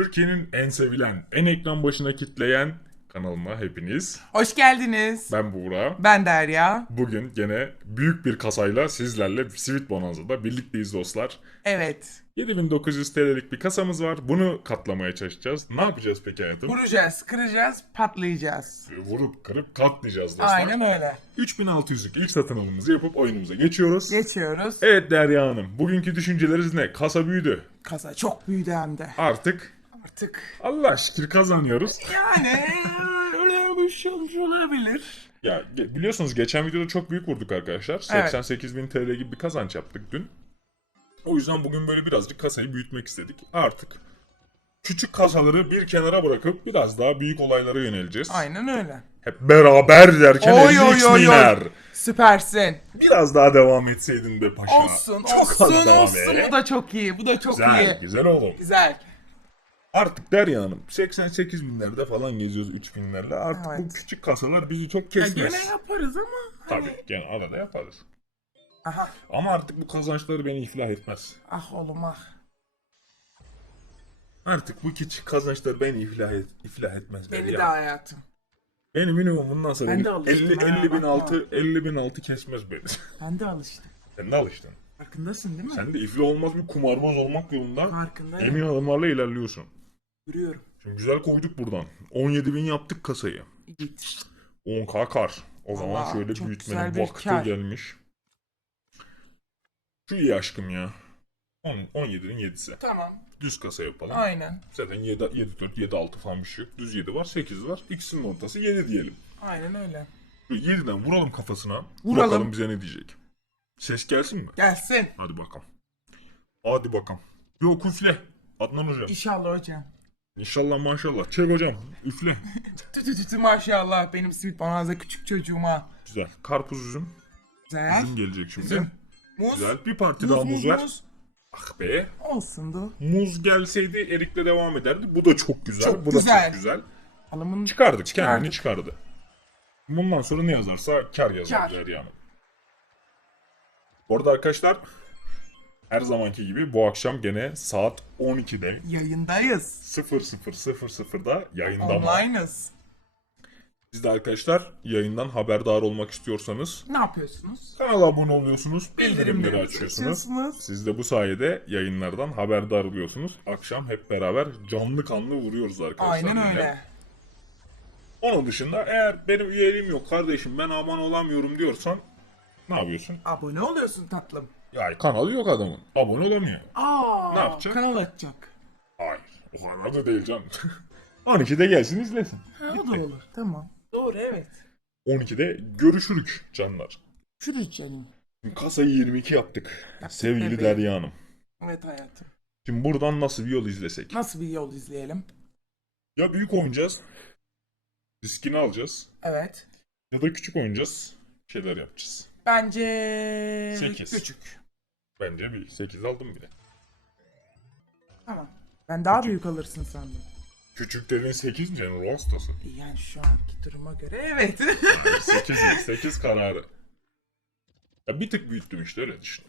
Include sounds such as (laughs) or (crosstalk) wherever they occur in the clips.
Türkiye'nin en sevilen, en ekran başına kitleyen kanalıma hepiniz. Hoş geldiniz. Ben Buğra. Ben Derya. Bugün gene büyük bir kasayla sizlerle Sweet Bonanza'da birlikteyiz dostlar. Evet. 7900 TL'lik bir kasamız var. Bunu katlamaya çalışacağız. Ne yapacağız peki hayatım? Vuracağız, kıracağız, patlayacağız. Vurup kırıp katlayacağız dostlar. Aynen öyle. 3600'lük ilk satın alımımızı yapıp oyunumuza geçiyoruz. Geçiyoruz. Evet Derya Hanım, bugünkü düşünceleriniz ne? Kasa büyüdü. Kasa çok büyüdü hem de. Artık Artık Allah şükür kazanıyoruz. yani (laughs) öyle bir şey olabilir. Ya biliyorsunuz geçen videoda çok büyük vurduk arkadaşlar. Evet. 88 bin TL gibi bir kazanç yaptık dün. O yüzden bugün böyle birazcık kasayı büyütmek istedik. Artık küçük kasaları bir kenara bırakıp biraz daha büyük olaylara yöneleceğiz. Aynen öyle. Hep beraber derken Oy, 50 oy, oy, oy. miner. Süpersin. Biraz daha devam etseydin be paşa. Olsun, Çok olsun, olsun. Bu da çok iyi. Bu da çok Güzel, iyi. güzel oğlum. Güzel. Artık Derya Hanım 88 binlerde falan geziyoruz 3 binlerle. Artık bu Evet. küçük kasalar bizi çok Ya kesmez. gene yaparız ama. Tabii gene arada yaparız. Aha. Ama artık bu kazançları beni iflah etmez. Ah oğlum ah. Artık bu küçük kazançlar beni iflah, et, iflah etmez. Beni ya. de hayatım. Benim minimum bundan sonra Ben beni de alıştım 50, ha, 50 bin altı 50 bin altı kesmez beni. (laughs) Ben de alıştım. Sen ne alıştın? Farkındasın değil mi? Sen de iflah olmaz bir kumarbaz olmak yolunda Farkındayım. emin adımlarla ilerliyorsun. Görüyorum. Şimdi güzel koyduk buradan. 17 bin yaptık kasayı. Git. 10k kar. O zaman Vallahi şöyle çok büyütmenin bir vakti kar. gelmiş. Şu iyi aşkım ya. 10, 17'nin 7'si. Tamam. Düz kasa yapalım. Aynen. Zaten 7, 7 4, 7 6 falan bir şey yok. Düz 7 var, 8 var. İkisinin ortası 7 diyelim. Aynen öyle. Şu 7'den vuralım kafasına. Vuralım. Bakalım bize ne diyecek. Ses gelsin mi? Gelsin. Hadi bakalım. Hadi bakalım. Yok üfle. Adnan hocam. İnşallah hocam. İnşallah maşallah. Çek hocam. Üfle. (laughs) Tü tü tü tü maşallah benim Sweet Bonanza küçük çocuğuma. Güzel. Karpuz üzüm. Güzel. Üzüm gelecek şimdi. Üzüm. Muz. Güzel. Bir parti Muz, daha muz, muz ver. muz. Ah be. Olsun da. Muz gelseydi erikle devam ederdi. Bu da çok güzel. Çok Bu da güzel. çok güzel. Alımın Çıkardık. Çıkardık. Kendini çıkardı. Bundan sonra ne yazarsa kar yazar Kar. Hanım. Bu arada arkadaşlar her zamanki gibi bu akşam gene saat 12'de yayındayız. 00.00'da yayında mı? Online'ız. Siz de arkadaşlar yayından haberdar olmak istiyorsanız Ne yapıyorsunuz? kanala abone oluyorsunuz, bildirimleri Bildirimleri açıyorsunuz. açıyorsunuz. Siz de bu sayede yayınlardan haberdar oluyorsunuz. Akşam hep beraber canlı kanlı vuruyoruz arkadaşlar. Aynen yine. öyle. Onun dışında eğer benim üyeliğim yok kardeşim ben abone olamıyorum diyorsan ne yapıyorsun? Abone oluyorsun tatlım. Ya kanalı yok adamın. Abone olamıyor. Aa, Ne yapacak? Kanal açacak. Hayır. O kadar da değil canım. (laughs) 12'de gelsin izlesin. Ha, o da olur. Tamam. Doğru evet. 12'de görüşürük canlar. Şurada canım. Şimdi kasayı 22 yaptık. Sevgili bebeğim. Derya Hanım. Evet hayatım. Şimdi buradan nasıl bir yol izlesek? Nasıl bir yol izleyelim? Ya büyük oynayacağız. Riskini alacağız. Evet. Ya da küçük oynayacağız. Şeyler yapacağız. Bence Sekiz. küçük. Bence bir 8 aldım bile. Tamam. Ben daha büyük alırsın sandım. Küçük dediğin 8 mi canım? Ruh hastası. Yani şu anki duruma göre evet. 8 8 (laughs) kararı. Ya bir tık büyüttüm işte öyle düşün.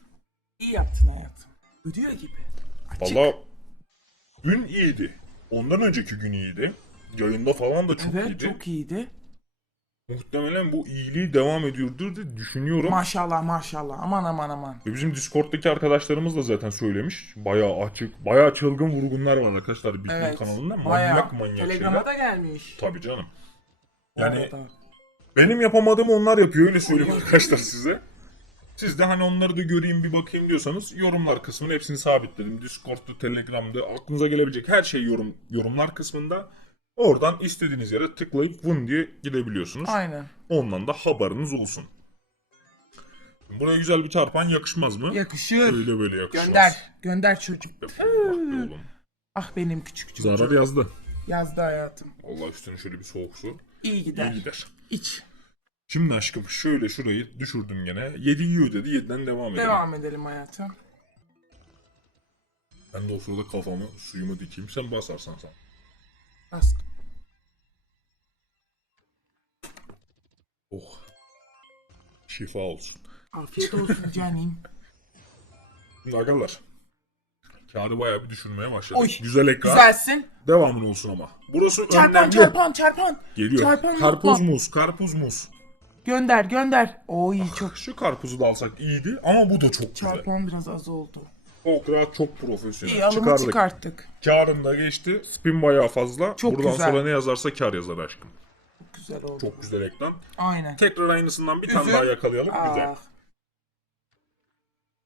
İyi yaptın hayatım. Ödüyor gibi. Açık. Valla gün iyiydi. Ondan önceki gün iyiydi. Yayında falan da çok evet iyiydi. çok iyiydi. Muhtemelen bu iyiliği devam ediyordur diye düşünüyorum. Maşallah maşallah. Aman aman aman. Ve bizim Discord'daki arkadaşlarımız da zaten söylemiş. Bayağı açık, bayağı çılgın vurgunlar var arkadaşlar Bitcoin Evet. kanalında. Bayağı. Manyak manyak Telegram'a şeyler. da gelmiş. Tabii canım. Yani benim yapamadığımı onlar yapıyor öyle söyleyeyim arkadaşlar size. Siz de hani onları da göreyim bir bakayım diyorsanız yorumlar kısmını hepsini sabitledim. Discord'da, Telegram'da aklınıza gelebilecek her şey yorum yorumlar kısmında. Oradan istediğiniz yere tıklayıp win diye gidebiliyorsunuz. Aynen. Ondan da haberiniz olsun. Buraya güzel bir çarpan yakışmaz mı? Yakışır. Öyle böyle yakışmaz. Gönder. Gönder çocuk. Bak. Ah benim küçük çocuğum. Zarar yazdı. Yazdı hayatım. Allah üstüne şöyle bir soğuk su. İyi gider. İyi gider. İç. Şimdi aşkım şöyle şurayı düşürdüm gene. 7 yiyor dedi. 7'den devam edelim. Devam edelim hayatım. Ben de o sırada kafamı suyumu dikeyim. Sen basarsan sen. Bas. Oh. Şifa olsun. Afiyet olsun (laughs) canım. Agalar. Kağıdı bayağı bir düşürmeye başladık. Oy, Güzel ekran. Güzelsin. Devamın olsun ama. Burası Çarpan önemli. çarpan çarpan. Geliyor. Çarpan karpuz yapma. muz, karpuz muz. Gönder gönder. Oy çok Şu karpuzu da alsak iyiydi ama bu da çok güzel. çarpan biraz az oldu. Çok rahat, çok profesyonel. İyi alımı Çıkardık. çıkarttık. Karın da geçti. Spin bayağı fazla. Çok Buradan güzel. sonra ne yazarsa kar yazar aşkım. Güzel oldu. Çok güzel ekran. Aynen. Tekrar aynısından bir tane Üzüm. daha yakalayalım. Güzel. Ah,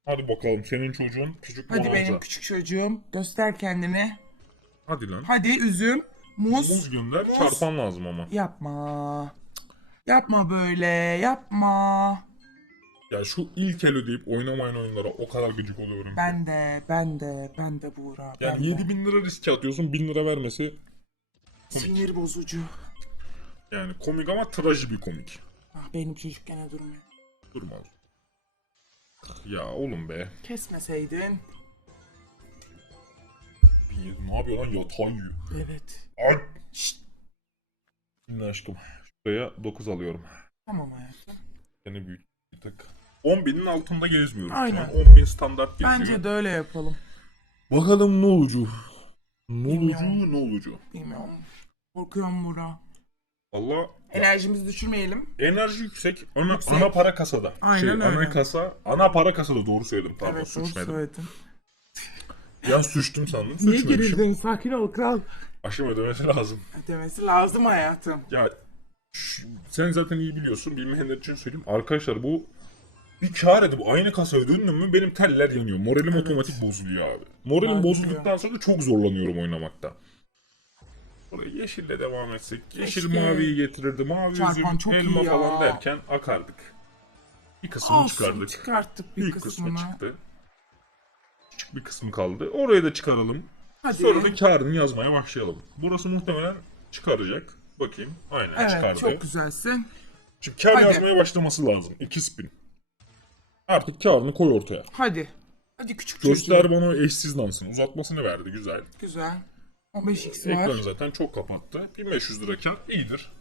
Hadi bakalım senin çocuğun küçük hadi benim küçük çocuğum göster kendini. Hadi lan. Hadi üzüm, muz. Muz gönder. Çarpan lazım ama. Yapma. Yapma böyle yapma. Ya şu ilk el ödeyip oynamayan oyunlara o kadar gıcık oluyorum. ki. Ben de ben de ben de Buğra. ben Yani de. 7000 lira riske atıyorsun 1000 lira vermesi. Sinir bozucu. Yani komik ama traji bir komik. Ah, benim çocuk gene durmuyor. Durmaz. Ya oğlum be. Kesmeseydin. Bir- Ne yapıyor lan yatağı yiyor. Evet. Ay. Şşt. Şimdi aşkım. Şuraya 9 alıyorum. Tamam hayatım. Seni büyük bir tık. 10 binin altında gezmiyoruz. Aynen. 10 bin standart geziyor. Bence de öyle yapalım. Bakalım ne olucu. Ne Bilmiyorum. olucu ne olucu. Bilmiyorum. Korkuyorum Buğra. Valla Enerjimizi düşürmeyelim. enerji yüksek. Ana, Yüksek. ana para kasada. Aynen şey, öyle. Ana kasa. Ana para kasada doğru söyledim. Pardon evet doğru suçmadım. söyledin. Ya suçtum sandım. Niye Suçmamışım. gerildin? Sakin ol kral. Aşım ödemesi lazım. Demesi lazım hayatım. Ya ş- sen zaten iyi biliyorsun. Bilmeyenler için söyleyeyim. Arkadaşlar bu bir kar edip aynı kasaya döndüm mü benim teller yanıyor. Moralim otomatik bozuluyor abi. Moralim Ben de bozulduktan sonra çok zorlanıyorum oynamakta. Oraya yeşille devam etsek. Yeşil Keşke. maviyi getirirdi. Mavi Çarpan üzüm, çok elma iyi ya. falan derken akardık. Bir kısmını Olsun çıkardık. çıkarttık bir Bir kısmı kısmını. çıktı. Küçük bir kısmı kaldı. Orayı da çıkaralım. Hadi. Sonra da karını yazmaya başlayalım. Burası muhtemelen çıkaracak. Bakayım. Aynen Evet çıkardı. çok güzelsin. Şimdi kar Hadi. yazmaya başlaması lazım. İki spin. Artık karını koy ortaya. Hadi. Hadi küçük Göster çocuğum. bana eşsiz dansını. Uzatmasını verdi. Güzel. Güzel. 15x var. Ekranı zaten çok kapattı. 1500 lira kar. iyidir.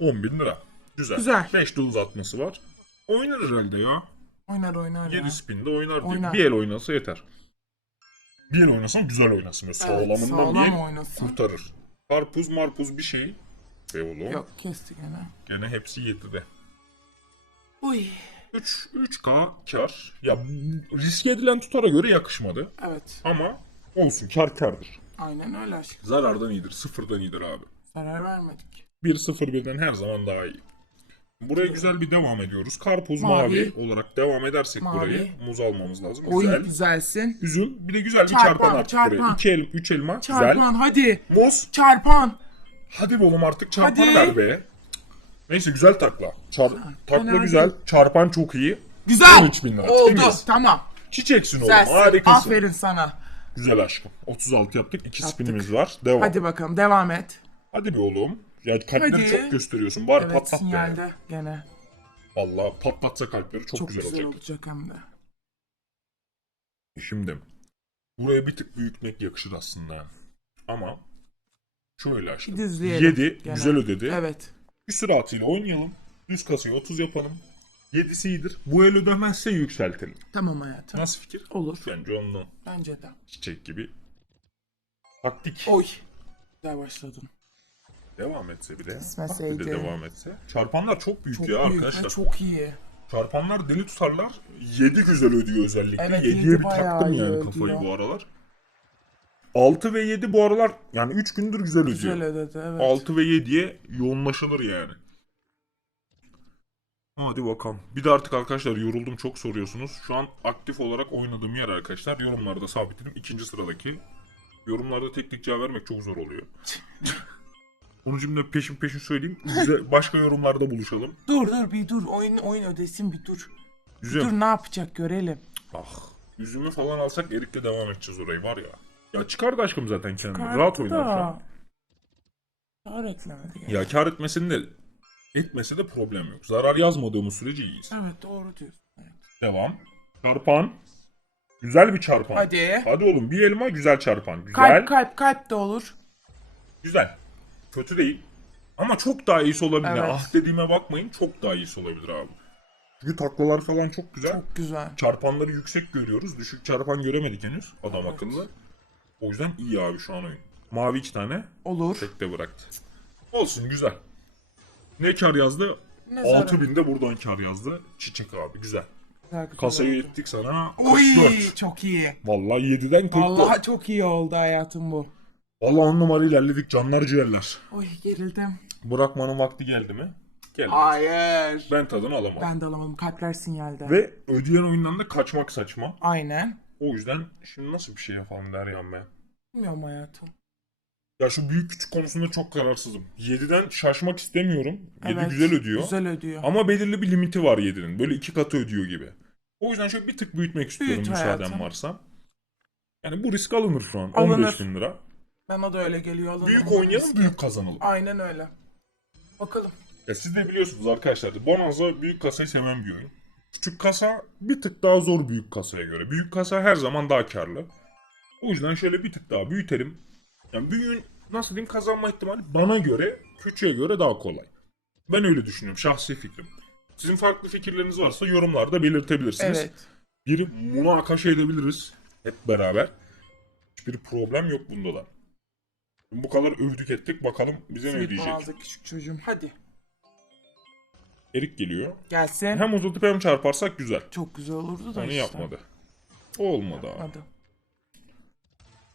10 bin lira. Güzel. Güzel. 5 de uzatması var. Oynar herhalde ya. Oynar oynar 7 ya. spinde oynar diye. Oynar. Bir el oynasa yeter. Bir el oynasın güzel oynasın. Evet, sağlamından sağlam diye oynasın. kurtarır. Karpuz marpuz bir şey. Be oğlum. Yok kesti gene. Gene hepsi yetide. Uy. 3 3K kar. Ya riske edilen tutara göre yakışmadı. Evet. Ama olsun kar kardır. Aynen öyle aşkım. Zarardan iyidir, sıfırdan iyidir abi. Zarar vermedik. 1-0-1'den her zaman daha iyi. Buraya güzel bir devam ediyoruz. Karpuz Mavi. mavi, olarak devam edersek Mavi. burayı muz almamız lazım. Oy Güzel. güzelsin. Üzüm. Bir de güzel bir Çarpan, çarpan, artık çarpan. buraya. 2 elma, 3 elma. Çarpan hadi. Güzel. Muz. Çarpan. Hadi be oğlum artık çarpanı Hadi. ver be. Neyse güzel takla. Çar takla fena güzel. Çarpan çok iyi. Güzel. 13 bin lira. Oldu. Temiz. Tamam. Çiçeksin oğlum. Güzelsin. Harikasın. Aferin sana. Güzel aşkım. 36 yaptık. 2 Yaptık. spinimiz var. Devam. Hadi Hadi, bakalım devam et. be oğlum. Ya kalpleri Hadi. çok gösteriyorsun. Bari Evet patlat sinyalde gene. Valla patlatsa kalpleri çok, Çok güzel, güzel olacak. olacak hem de. Şimdi buraya bir tık büyütmek yakışır aslında. Ama şöyle aşkım. Bir dizleyelim 7 gene. güzel ödedi. Evet. Bir süratıyla oynayalım. Düz kasayı 30 yapalım. 7'si iyidir. Bu el ödemezse yükseltelim. Tamam hayatım. Nasıl fikir? Olur. Bence ondan. Bence de. Çiçek gibi. Taktik. Oy. Güzel başladın. Devam etse bir de. Kesmeseydi. Bir de devam etse. Çarpanlar çok büyük Çok ya büyük arkadaşlar. çok iyi. Çarpanlar deli tutarlar. 7 güzel ödüyor özellikle. Evet, 7'ye yedi bir taktım yani ödüyor. kafayı bu aralar. 6 ve 7 bu aralar yani 3 gündür güzel ödüyor. Güzel ödedi evet. 6 ve 7'ye yoğunlaşılır yani. Hadi bakalım. Bir de artık arkadaşlar yoruldum çok soruyorsunuz. Şu an aktif olarak oynadığım yer arkadaşlar. Yorumlarda sabitledim. ikinci sıradaki. Yorumlarda tek tek cevap vermek çok zor oluyor. (laughs) Onu şimdi peşin peşin söyleyeyim. Bize (laughs) başka yorumlarda buluşalım. Dur dur bir dur. Oyun oyun ödesin bir dur. Güzel. Dur ne yapacak görelim. Ah. Üzümü falan alsak Erik'le devam edeceğiz orayı var ya. Ya çıkardı aşkım zaten kendini. Rahat oynar şu an. da. Kar eklemedi. ya. Ya kar etmesini de etmese de problem yok. Zarar yazmadığımız sürece iyiyiz. Evet doğru diyorsun. Evet. Devam. Çarpan. Güzel bir çarpan. Hadi. Hadi oğlum bir elma güzel çarpan. Güzel. Kalp kalp kalp de olur. Güzel. Kötü değil. Ama çok daha iyisi olabilir. Evet. Ah dediğime bakmayın çok daha iyisi olabilir abi. Çünkü taklalar falan çok güzel. Çok güzel. Çarpanları yüksek görüyoruz. Düşük çarpan göremedik henüz adam akıllı. O yüzden iyi abi şu an oyun. Mavi iki tane Olur. tekte bıraktı. Olsun güzel. Ne kar yazdı? Ne zarar. 6000 de buradan kar yazdı. Çiçek abi güzel. Güzel, güzel Kasayı oldu. ettik sana. 44. çok iyi. Vallahi 7'den 44. Vallahi çok iyi oldu hayatım bu. Vallahi on numara ilerledik canlar ciğerler. Oy gerildim. Bırakmanın vakti geldi mi? Geldi. Hayır. Ben tadını alamam. Ben de alamadım. Kalpler sinyalde. Ve ödeyen oyundan da kaçmak saçma. Aynen. O yüzden şimdi nasıl bir şey yapalım Deryan be. Bilmiyorum hayatım. Ya şu büyük küçük konusunda çok kararsızım. 7'den şaşmak istemiyorum. 7 Evet, güzel ödüyor. Güzel ödüyor. Ama belirli bir limiti var 7'nin. Böyle iki katı ödüyor gibi. O yüzden şöyle bir tık büyütmek istiyorum Büyüt müsaaden hayatım. varsa. Yani bu risk alınır şu an. Alınır. 15 bin lira. Bana da öyle geliyor. Alalım. Büyük oynayalım büyük kazanalım. Aynen öyle. Bakalım. Ya siz de biliyorsunuz arkadaşlar. Bonanza büyük kasayı seven bir oyun. Küçük kasa bir tık daha zor büyük kasaya göre. Büyük kasa her zaman daha karlı. O yüzden şöyle bir tık daha büyütelim. Yani büyüğün nasıl diyeyim kazanma ihtimali bana göre küçüğe göre daha kolay. Ben öyle düşünüyorum şahsi fikrim. Sizin farklı fikirleriniz varsa yorumlarda belirtebilirsiniz. Evet. Bir münakaşa edebiliriz hep beraber. Hiçbir problem yok bunda da. Bu kadar övdük ettik bakalım bize ne Sweet ödeyecek. Bonanza küçük çocuğum. Hadi. Erik geliyor. Gelsin. Hem uzatıp hem çarparsak güzel. Çok güzel olurdu da Onu işte. yapmadı. O olmadı abi. Hadi.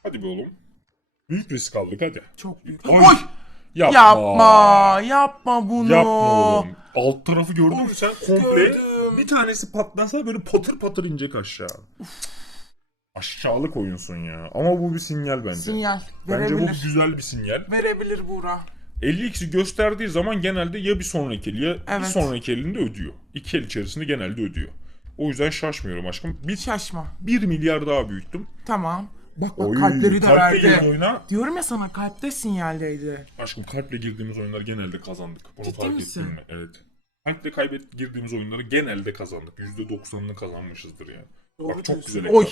Hadi be oğlum. Büyük risk aldık hadi. Çok büyük. Oy! Oy! Yapma. Yapma. Yapma bunu. Yapma oğlum. Alt tarafı gördün mü sen komple? gördüm. Bir tanesi patlasa böyle patır patır inecek aşağı. Aşağılık oyunsun ya. Ama bu bir sinyal bence. Sinyal. Bence bu Verebilir. güzel bir sinyal. Verebilir Buğra. 50x'i gösterdiği zaman genelde ya bir sonraki el ya bir Evet. sonraki elinde ödüyor. İki el içerisinde genelde ödüyor. O yüzden şaşmıyorum aşkım. Bir, Şaşma. 1 milyar daha büyüttüm. Tamam. Bak bak Oy, kalpleri de kalple girdi verdi. oyuna. Diyorum ya sana kalpte sinyaldeydi. Aşkım kalple girdiğimiz oyunları genelde kazandık. Bunu Ciddi fark misin? ettin mi? Evet. Kalple kaybet girdiğimiz oyunları genelde kazandık. %90'ını kazanmışızdır yani. Doğru Bak çok diyorsun. güzel. Oy.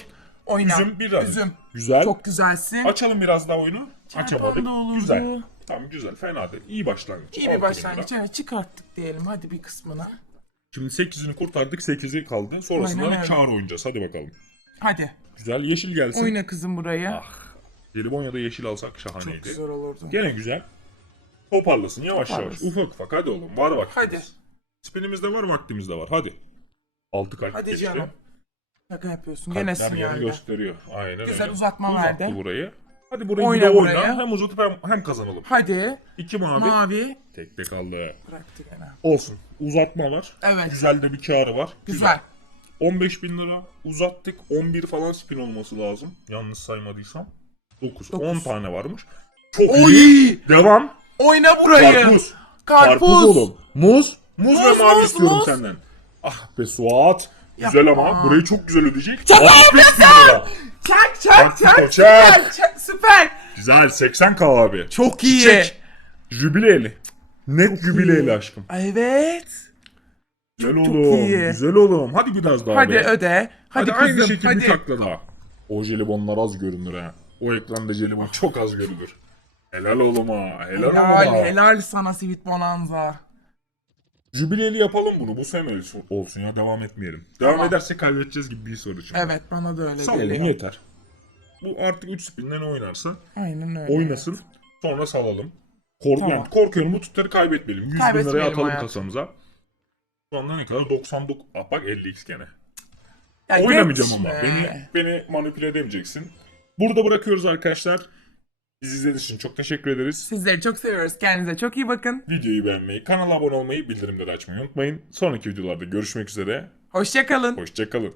Oyna. Üzüm bir adet. Üzüm. Güzel. Çok güzelsin. Açalım biraz daha oyunu. Açamadık. da olurdu. Güzel. Tamam güzel. Fena değil. İyi başlangıç. İyi Altı bir başlangıç. Evet çıkarttık diyelim. Hadi bir kısmına. Şimdi 8'ini kurtardık. 8'i kaldı. Sonrasında Aynen öyle. oynayacağız. Hadi bakalım. Hadi. Güzel. Yeşil gelsin. Oyna kızım burayı. Ah. Jelibonya'da yeşil alsak Çok şahaneydi. güzel olurdu. Gene güzel. Toparlasın yavaş yavaş. Ufak ufak. Hadi oğlum. Var vaktimiz. Hadi. Spinimiz de var vaktimiz de var. Hadi. Altı kalp Hadi geçti. canım. Şaka yapıyorsun. Gene Kalpler sinyalde. gösteriyor. Aynen Güzel öyle. uzatma Uzattı verdi. burayı. Hadi burayı Oyna bir de oyna. buraya. Hem uzatıp hem, hem kazanalım. Hadi. İki mavi. Mavi. Tek tek kaldı. Bıraktı gene. Olsun. Uzatma var. Evet. Güzel de bir karı var. Güzel. 15 bin lira uzattık. 11 falan spin olması lazım. Yanlış saymadıysam. 9. Dokuz. 10 tane varmış. Çok Oy! iyi. Devam. Oyna burayı. Karpuz. Karpuz. Karpuz oğlum. Muz. Muz, Muz, ve mavi muz, istiyorum muz. senden. Ah be Suat. Yapma. Güzel ama burayı çok güzel ödeyecek. 65 bin lira. Çak çak Çak, çak. çak. Süper. Çak. Güzel 80k abi. Çok iyi. Çiçek. Jübileyeli. Net jübileyeli aşkım. Evet. Güzel Çok, çok oğlum. iyi. Güzel oğlum. Hadi biraz daha Hadi be. öde. Hadi, Hadi, aynı kızım. şekilde hadi. bir takla daha. O jelibonlar az görünür ha. O ekranda jelibon çok az görünür. Helal oğlum ha. Helal, Helal, oğlum ha. helal sana Sweet Bonanza. Jübileyeli yapalım bunu. Bu sene olsun- ya. Devam etmeyelim. Devam Tamam. edersek kaybedeceğiz gibi bir soru şimdi. Evet bana da öyle Salalım geliyor. yeter. Bu artık 3 spinden oynarsa Aynen öyle. oynasın. Sonra salalım. Kork Tamam. yani korkuyorum bu tutları kaybetmeyelim. 100 bin liraya Kaybetmeyelim atalım hayatım. kasamıza. Şu anda ne kadar? 99. Ah bak 50x gene. Ya Oynamayacağım geçme. ama. Beni, beni manipüle edemeyeceksin. Burada bırakıyoruz arkadaşlar. Bizi izlediğiniz için çok teşekkür ederiz. Sizleri çok seviyoruz. Kendinize çok iyi bakın. Videoyu beğenmeyi, kanala abone olmayı, bildirimleri açmayı unutmayın. Sonraki videolarda görüşmek üzere. Hoşçakalın. Hoşçakalın.